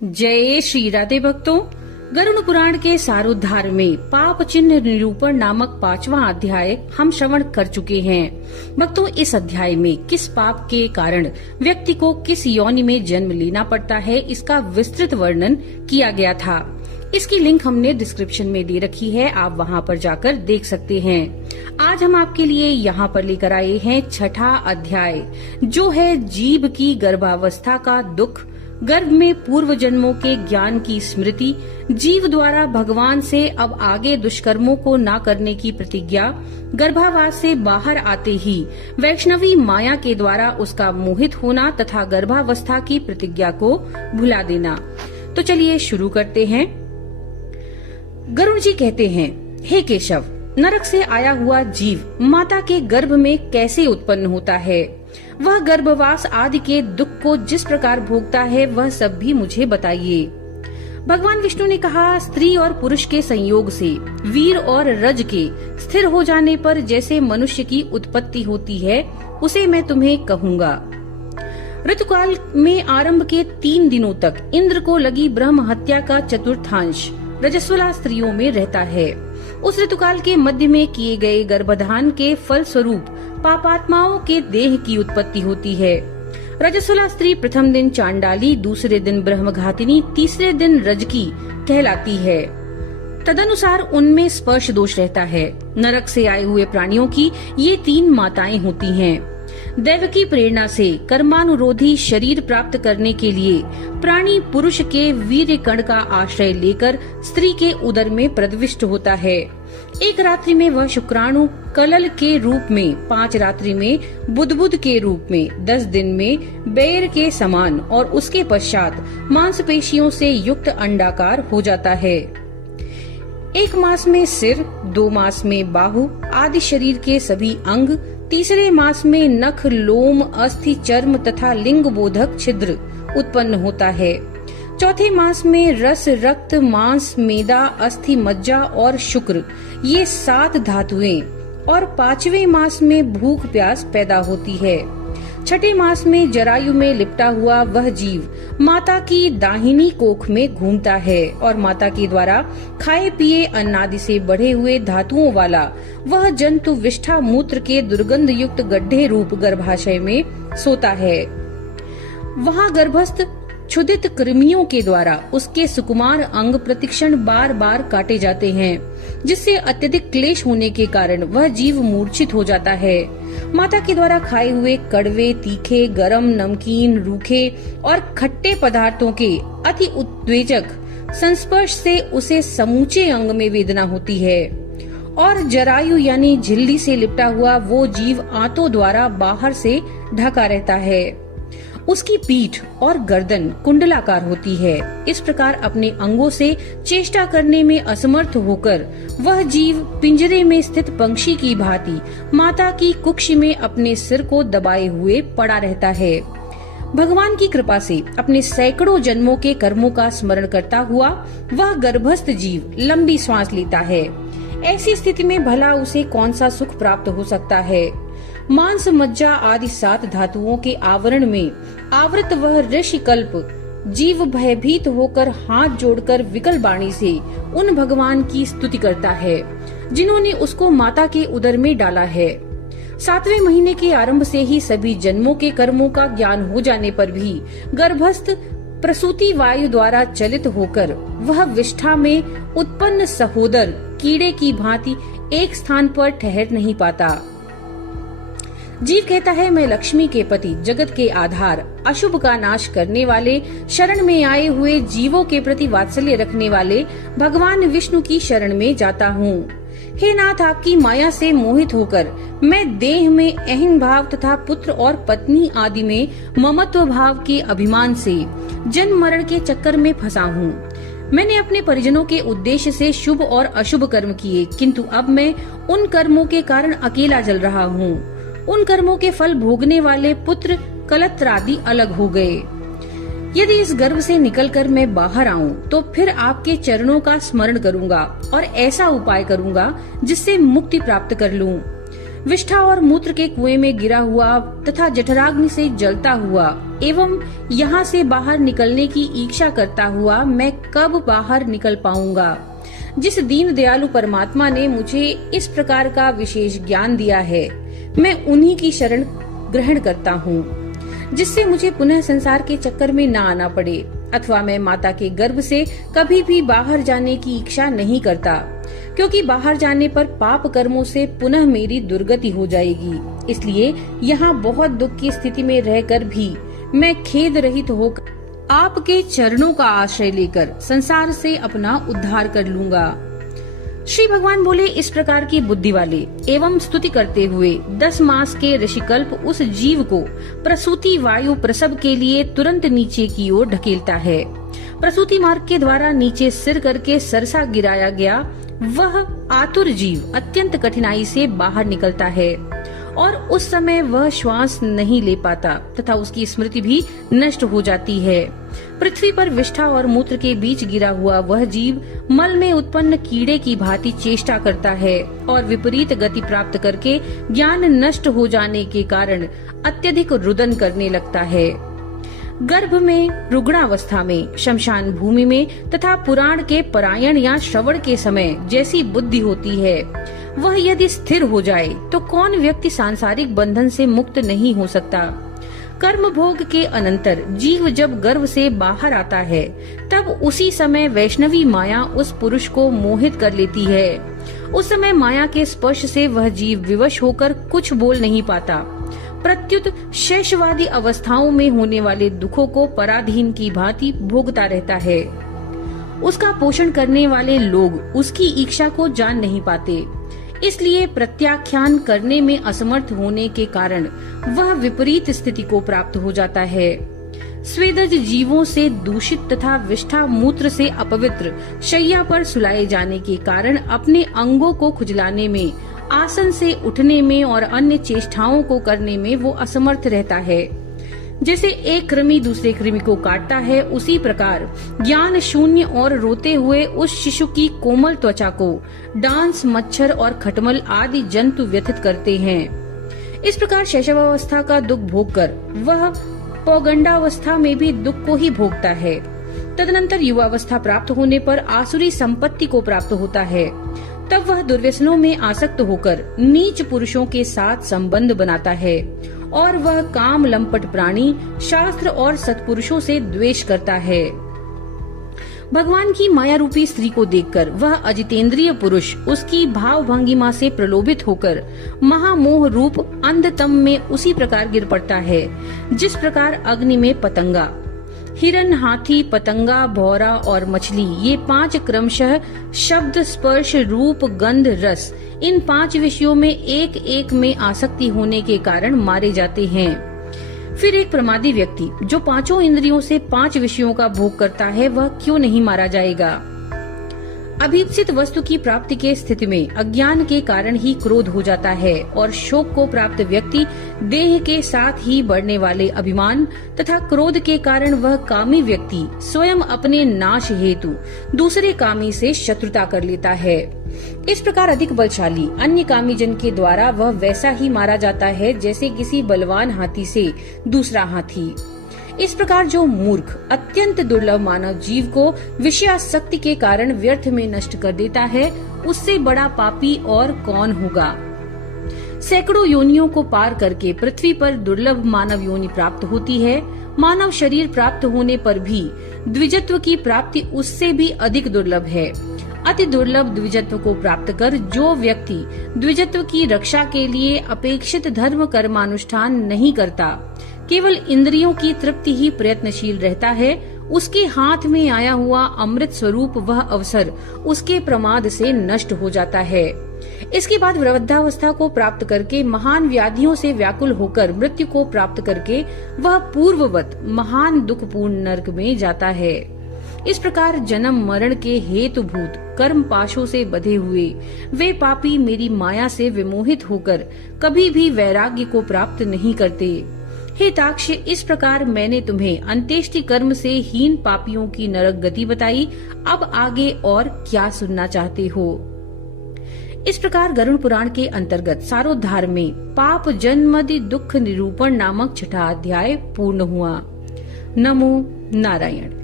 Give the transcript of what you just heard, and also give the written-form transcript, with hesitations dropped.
जय श्री राधे भक्तों। गरुड़ पुराण के सारोद्धार में पाप चिन्ह निरूपण नामक 5वां अध्याय हम श्रवण कर चुके हैं। भक्तों, इस अध्याय में किस पाप के कारण व्यक्ति को किस योनि में जन्म लेना पड़ता है, इसका विस्तृत वर्णन किया गया था। इसकी लिंक हमने डिस्क्रिप्शन में दे रखी है, आप वहां पर जाकर देख सकते हैं। आज हम आपके लिए यहाँ पर लेकर आए हैं 6ठा अध्याय, जो है जीव की गर्भावस्था का दुख, गर्भ में पूर्व जन्मों के ज्ञान की स्मृति, जीव द्वारा भगवान से अब आगे दुष्कर्मों को न करने की प्रतिज्ञा, गर्भावास से बाहर आते ही वैष्णवी माया के द्वारा उसका मोहित होना तथा गर्भावस्था की प्रतिज्ञा को भुला देना। तो चलिए शुरू करते हैं। गरुड़ जी कहते हैं, हे केशव, नरक से आया हुआ जीव माता के गर्भ में कैसे उत्पन्न होता है? वह गर्भवास आदि के दुख को जिस प्रकार भोगता है, वह सब भी मुझे बताइए। भगवान विष्णु ने कहा, स्त्री और पुरुष के संयोग से वीर और रज के स्थिर हो जाने पर जैसे मनुष्य की उत्पत्ति होती है, उसे मैं तुम्हें कहूँगा। ऋतुकाल में आरंभ के 3 दिनों तक इंद्र को लगी ब्रह्म हत्या का चतुर्थांश रजस्वला स्त्रियों में रहता है। उस ऋतुकाल के मध्य में किए गए गर्भधान के फल स्वरूप पापात्माओं के देह की उत्पत्ति होती है। रजस्वला स्त्री प्रथम दिन चांडाली, दूसरे दिन ब्रह्मघातिनी, तीसरे दिन रजकी कहलाती है। तदनुसार उनमें स्पर्श दोष रहता है। नरक से आए हुए प्राणियों की ये 3 माताएं होती हैं। दैव की प्रेरणा से कर्मानुरोधी शरीर प्राप्त करने के लिए प्राणी पुरुष के वीर्य कण का आश्रय लेकर स्त्री के उदर में प्रविष्ट होता है। एक रात्रि में वह शुक्राणु कलल के रूप में, 5 रात्रि में बुदबुद के रूप में, 10 दिन में बेर के समान और उसके पश्चात मांसपेशियों से युक्त अंडाकार हो जाता है। 1 मास में सिर, 2 मास में बाहु आदि शरीर के सभी अंग, तीसरे मास में नख, लोम, अस्थि, चर्म तथा लिंग बोधक छिद्र उत्पन्न होता है। चौथे मास में रस, रक्त, मांस, मेदा, अस्थि, मज्जा और शुक्र, ये 7 धातुएं, और 5वें मास में भूख प्यास पैदा होती है। 6ठे मास में जरायु में लिपटा हुआ वह जीव माता की दाहिनी कोख में घूमता है और माता के द्वारा खाए पिए अन्नादि से बढ़े हुए धातुओं वाला वह जंतु विष्ठा मूत्र के दुर्गंध युक्त गड्ढे रूप गर्भाशय में सोता है। वहाँ गर्भस्थ क्षुधित कृमियों के द्वारा उसके सुकुमार अंग प्रतिक्षण बार बार काटे जाते हैं, जिससे अत्यधिक क्लेश होने के कारण वह जीव मूर्छित हो जाता है। माता के द्वारा खाए हुए कड़वे, तीखे, गरम, नमकीन, रूखे और खट्टे पदार्थों के अति उत्तेजक संस्पर्श से उसे समूचे अंग में वेदना होती है और जरायु यानी झिल्ली से लिपटा हुआ वो जीव आंतों द्वारा बाहर से ढका रहता है। उसकी पीठ और गर्दन कुंडलाकार होती है। इस प्रकार अपने अंगों से चेष्टा करने में असमर्थ होकर वह जीव पिंजरे में स्थित पंक्षी की भांति माता की कुक्ष में अपने सिर को दबाए हुए पड़ा रहता है। भगवान की कृपा से अपने सैकड़ों जन्मों के कर्मों का स्मरण करता हुआ वह गर्भस्थ जीव लंबी सांस लेता है। ऐसी स्थिति में भला उसे कौन सा सुख प्राप्त हो सकता है? मांस, मज्जा आदि 7 धातुओं के आवरण में आवृत वह ऋषिकल्प जीव भयभीत होकर हाथ जोड़कर विकल वाणी से उन भगवान की स्तुति करता है, जिन्होंने उसको माता के उदर में डाला है। 7वें महीने के आरंभ से ही सभी जन्मों के कर्मों का ज्ञान हो जाने पर भी गर्भस्थ प्रसूति वायु द्वारा चलित होकर वह विष्ठा में उत्पन्न सहोदर कीड़े की भांति एक स्थान पर ठहर नहीं पाता। जीव कहता है, मैं लक्ष्मी के पति, जगत के आधार, अशुभ का नाश करने वाले, शरण में आए हुए जीवों के प्रति वात्सल्य रखने वाले भगवान विष्णु की शरण में जाता हूँ। हे नाथ, आपकी माया से मोहित होकर मैं देह में अहं भाव तथा पुत्र और पत्नी आदि में ममत्व भाव के अभिमान से जन्म मरण के चक्कर में फंसा हूँ। मैंने अपने परिजनों के उद्देश्य से शुभ और अशुभ कर्म किए, किंतु अब मैं उन कर्मों के कारण अकेला जल रहा हूँ। उन कर्मों के फल भोगने वाले पुत्र कलत्रादि अलग हो गए। यदि इस गर्भ से निकलकर मैं बाहर आऊं, तो फिर आपके चरणों का स्मरण करूंगा और ऐसा उपाय करूंगा जिससे मुक्ति प्राप्त कर लूं। विष्ठा और मूत्र के कुएं में गिरा हुआ तथा जठराग्नि से जलता हुआ एवं यहाँ से बाहर निकलने की इच्छा करता हुआ मैं कब बाहर निकल पाऊंगा। जिस दीन दयालु परमात्मा ने मुझे इस प्रकार का विशेष ज्ञान दिया है, मैं उन्हीं की शरण ग्रहण करता हूँ, जिससे मुझे पुनः संसार के चक्कर में न आना पड़े, अथवा मैं माता के गर्भ से कभी भी बाहर जाने की इच्छा नहीं करता, क्योंकि बाहर जाने पर पाप कर्मों से पुनः मेरी दुर्गति हो जाएगी। इसलिए यहाँ बहुत दुख की स्थिति में रहकर भी मैं खेद रहित होकर आपके चरणों का आश्रय लेकर संसार से अपना उद्धार कर लूंगा। श्री भगवान बोले, इस प्रकार की बुद्धि वाले एवं स्तुति करते हुए 10 मास के ऋषिकल्प उस जीव को प्रसूति वायु प्रसव के लिए तुरंत नीचे की ओर ढकेलता है। प्रसूति मार्ग के द्वारा नीचे सिर करके सरसा गिराया गया वह आतुर जीव अत्यंत कठिनाई से बाहर निकलता है और उस समय वह श्वास नहीं ले पाता तथा उसकी स्मृति भी नष्ट हो जाती है। पृथ्वी पर विष्ठा और मूत्र के बीच गिरा हुआ वह जीव मल में उत्पन्न कीड़े की भांति चेष्टा करता है और विपरीत गति प्राप्त करके ज्ञान नष्ट हो जाने के कारण अत्यधिक रुदन करने लगता है। गर्भ में, रुग्णावस्था में, शमशान भूमि में तथा पुराण के पारायण या श्रवण के समय जैसी बुद्धि होती है, वह यदि स्थिर हो जाए तो कौन व्यक्ति सांसारिक बंधन से मुक्त नहीं हो सकता। कर्म भोग के अनंतर जीव जब गर्भ से बाहर आता है, तब उसी समय वैष्णवी माया उस पुरुष को मोहित कर लेती है। उस समय माया के स्पर्श से वह जीव विवश होकर कुछ बोल नहीं पाता, प्रत्युत शेषवादी अवस्थाओं में होने वाले दुखों को पराधीन की भांति भोगता रहता है। उसका पोषण करने वाले लोग उसकी इच्छा को जान नहीं पाते, इसलिए प्रत्याख्यान करने में असमर्थ होने के कारण वह विपरीत स्थिति को प्राप्त हो जाता है। स्वेदज जीवों से दूषित तथा विष्ठा मूत्र से अपवित्र शैया पर सुलाए जाने के कारण अपने अंगों को खुजलाने में, आसन से उठने में और अन्य चेष्टाओं को करने में वो असमर्थ रहता है। जैसे एक कृमि दूसरे कृमि को काटता है, उसी प्रकार ज्ञान शून्य और रोते हुए उस शिशु की कोमल त्वचा को डांस, मच्छर और खटमल आदि जंतु व्यथित करते हैं। इस प्रकार शैशवावस्था का दुख भोगकर वह पौगंडावस्था में भी दुख को ही भोगता है। तदनंतर युवावस्था प्राप्त होने पर आसुरी संपत्ति को प्राप्त होता है। तब वह दुर्व्यसनों में आसक्त होकर नीच पुरुषों के साथ संबंध बनाता है और वह काम लंपट प्राणी, शास्त्र और सत्पुरुषों से द्वेष करता है। भगवान की माया रूपी स्त्री को देखकर वह अजितेंद्रिय पुरुष उसकी भाव भंगिमा से प्रलोभित होकर महामोह रूप अंधतम में उसी प्रकार गिर पड़ता है, जिस प्रकार अग्नि में पतंगा, हिरन, हाथी, पतंगा, भौरा और मछली, ये 5 क्रमशः शब्द, स्पर्श, रूप, गंध, रस, इन 5 विषयों में एक एक में आसक्ति होने के कारण मारे जाते हैं। फिर एक प्रमादी व्यक्ति जो 5 इंद्रियों से 5 विषयों का भोग करता है, वह क्यों नहीं मारा जाएगा। अभीप्सित वस्तु की प्राप्ति के स्थिति में अज्ञान के कारण ही क्रोध हो जाता है और शोक को प्राप्त व्यक्ति देह के साथ ही बढ़ने वाले अभिमान तथा क्रोध के कारण वह कामी व्यक्ति स्वयं अपने नाश हेतु दूसरे कामी से शत्रुता कर लेता है। इस प्रकार अधिक बलशाली अन्य कामी जन के द्वारा वह वैसा ही मारा जाता है जैसे किसी बलवान हाथी से दूसरा हाथी। इस प्रकार जो मूर्ख अत्यंत दुर्लभ मानव जीव को विषयासक्ति के कारण व्यर्थ में नष्ट कर देता है, उससे बड़ा पापी और कौन होगा। सैकड़ों योनियों को पार करके पृथ्वी पर दुर्लभ मानव योनि प्राप्त होती है। मानव शरीर प्राप्त होने पर भी द्विजत्व की प्राप्ति उससे भी अधिक दुर्लभ है। अति दुर्लभ द्विजत्व को प्राप्त कर जो व्यक्ति द्विजत्व की रक्षा के लिए अपेक्षित धर्म कर्मानुष्ठान नहीं करता, केवल इंद्रियों की तृप्ति ही प्रयत्नशील रहता है, उसके हाथ में आया हुआ अमृत स्वरूप वह अवसर उसके प्रमाद से नष्ट हो जाता है। इसके बाद वृद्धावस्था को प्राप्त करके महान व्याधियों से व्याकुल होकर मृत्यु को प्राप्त करके वह पूर्ववत महान दुखपूर्ण नरक में जाता है। इस प्रकार जन्म मरण के हेतुभूत कर्म पाशों से बंधे हुए वे पापी मेरी माया से विमोहित होकर कभी भी वैराग्य को प्राप्त नहीं करते। हे ताक्ष्य, इस प्रकार मैंने तुम्हें अंत्येष्टि कर्म से हीन पापियों की नरक गति बताई। अब आगे और क्या सुनना चाहते हो। इस प्रकार गरुड़ पुराण के अंतर्गत सारोद्धार में पाप जन्मदि दुख निरूपण नामक छठा अध्याय पूर्ण हुआ। नमो नारायण।